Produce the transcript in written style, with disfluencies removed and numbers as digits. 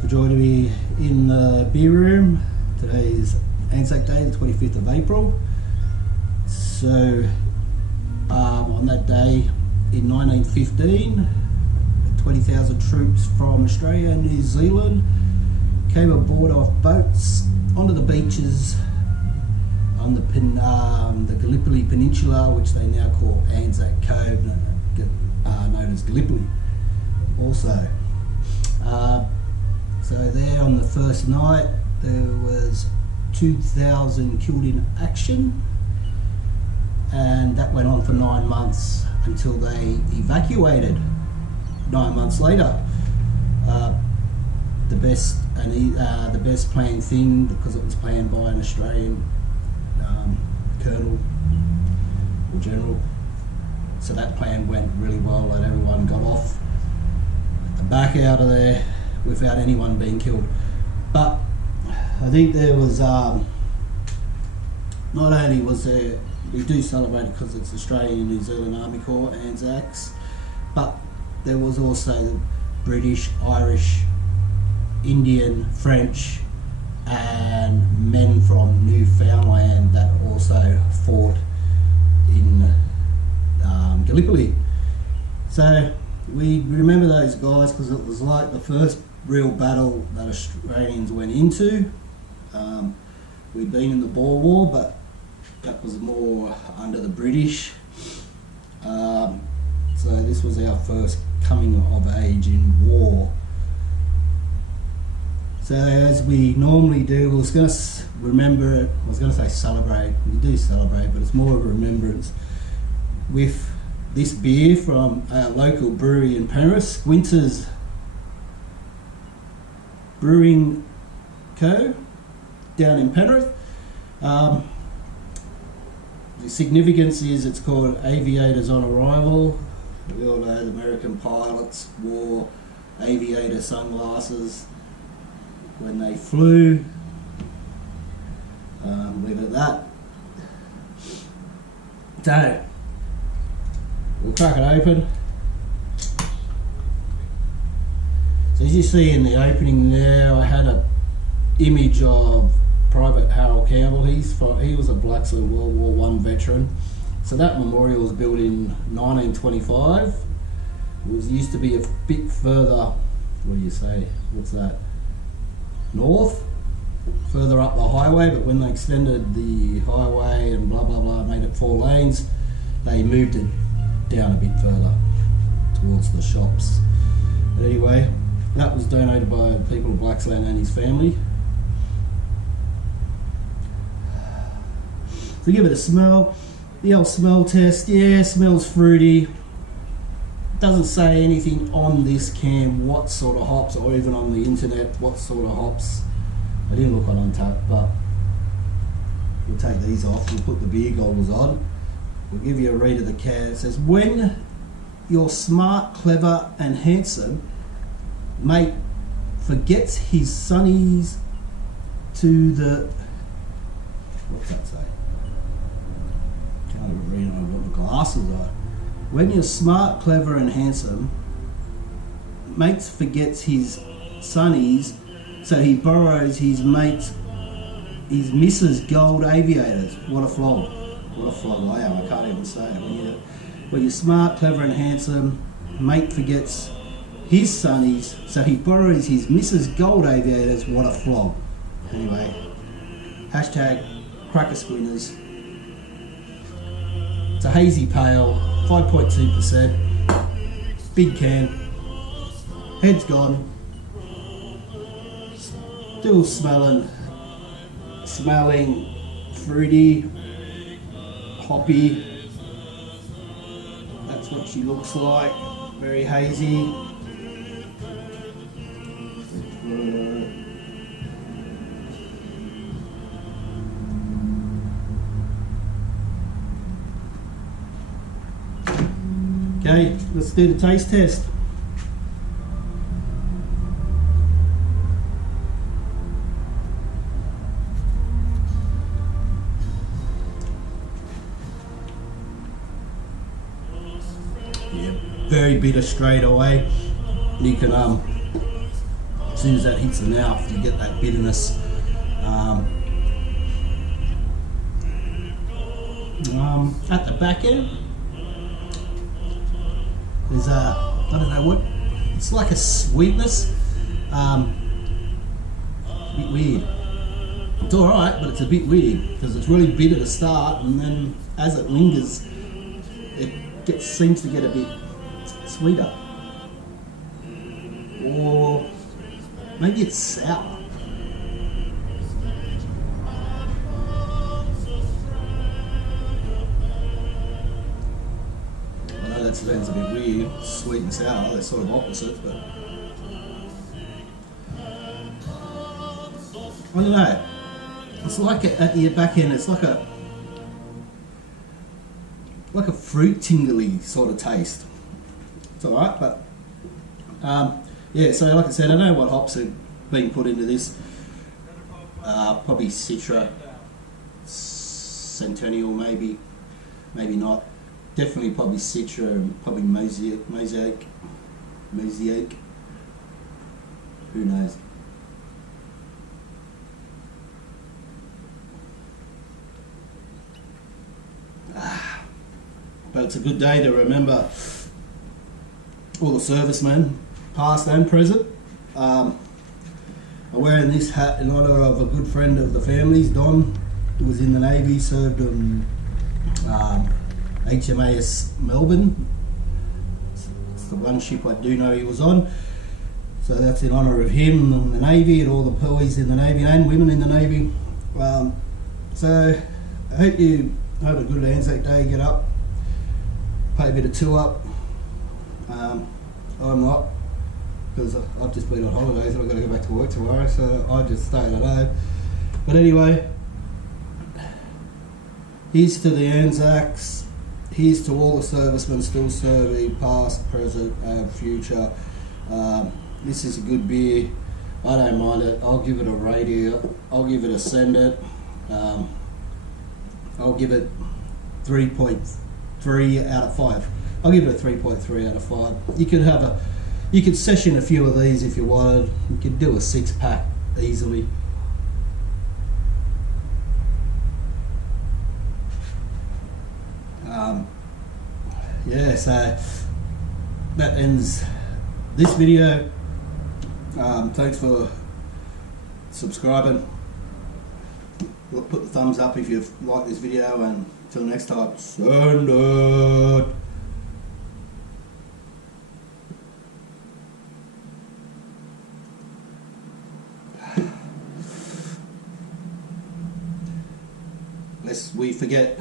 for joining me in the beer room. Today is Anzac Day, the 25th of April. So on that day in 1915, 20,000 troops from Australia and New Zealand came aboard off boats onto the beaches on the Gallipoli Peninsula, which they now call Anzac Cove, known as Gallipoli also. So there on the first night there was 2,000 killed in action, and that went on for 9 months until they evacuated 9 months later. The best planned thing, because it was planned by an Australian colonel or general, so that plan went really well, and everyone got off and back out of there without anyone being killed. But I think there was not only was there, we do celebrate it because it's Australian and New Zealand Army Corps, Anzacs, but there was also the British, Irish, Indian, French and men from Newfoundland that also fought in Gallipoli. So we remember those guys because it was like the first real battle that Australians went into. We'd been in the Boer War, but that was more under the British. So this was our first coming of age in war. So as we normally do, I was going to remember it, I was going to say celebrate, we do celebrate, but it's more of a remembrance with this beer from our local brewery in Penrith, Squinters Brewing Co. down in Penrith. The significance is it's called Aviators on Arrival. We all know the American pilots wore aviator sunglasses when they flew. Leave it at that. So we'll crack it open. So as you see in the opening there, I had an image of Private Harold Campbell. He was a Blacks and World War I veteran. So that memorial was built in 1925. It used to be a bit further, what do you say, what's that, north, further up the highway, but when they extended the highway and blah blah blah, made it 4 lanes, they moved it down a bit further towards the shops. But anyway, that was donated by people of Blaxland and his family. So give it a smell. The old smell test, yeah, smells fruity. Doesn't say anything on this can what sort of hops, or even on the internet what sort of hops. I didn't look on Untapped, but we'll take these off. We'll put the beer goggles on. We'll give you a read of the can. It says, when you're smart, clever and handsome, mate forgets his sonnies to the... What's that say? Can't even read on what the glasses are. When you're smart, clever and handsome, mate forgets his sonnies, so he borrows his missus' gold aviators. What a flog. What a flog I am, I can't even say it. When you're smart, clever and handsome, mate forgets his sonnies, so he borrows his missus' gold aviators. What a flog. Anyway, hashtag Cracker Squinters. It's a Hazy Pale, 5.2%, big can, head's gone, still smelling fruity, hoppy. That's what she looks like, very hazy. Okay, let's do the taste test. Yeah, very bitter straight away. You can As soon as that hits the mouth, you get that bitterness. At the back end, there's I don't know what, it's like a sweetness. A bit weird. It's alright, but it's a bit weird because it's really bitter to start, and then as it lingers, it seems to get a bit sweeter. Or maybe it's sour. I know that sounds a bit weird, sweet and sour, they're sort of opposites, but I don't know. It's like at the back end, it's like a fruit tingly sort of taste. It's alright, but yeah, so like I said, I don't know what hops are being put into this. Probably Citra, Centennial maybe, maybe not. Definitely probably Citra and probably Mosaic. Who knows? But it's a good day to remember all the servicemen, past and present. I'm wearing this hat in honour of a good friend of the family's, Don, who was in the Navy, served on HMAS Melbourne. It's the one ship I do know he was on. So that's in honour of him and the Navy and all the boys in the Navy and women in the Navy. So I hope you have a good Anzac Day, get up, pay a bit of two up. I'm not, because I've just been on holidays and I've got to go back to work tomorrow, so I just stayed at home. But anyway, here's to the Anzacs, here's to all the servicemen still serving, past, present and future. This is a good beer, I don't mind it, I'll give it a radio, I'll give it a send it, I'll give it 3.3 out of 5. I'll give it a 3.3 out of 5. You could session a few of these if you wanted. You could do a 6-pack easily. Yeah, so that ends this video. Thanks for subscribing. Put the thumbs up if you've liked this video, and until next time, send it. Lest we forget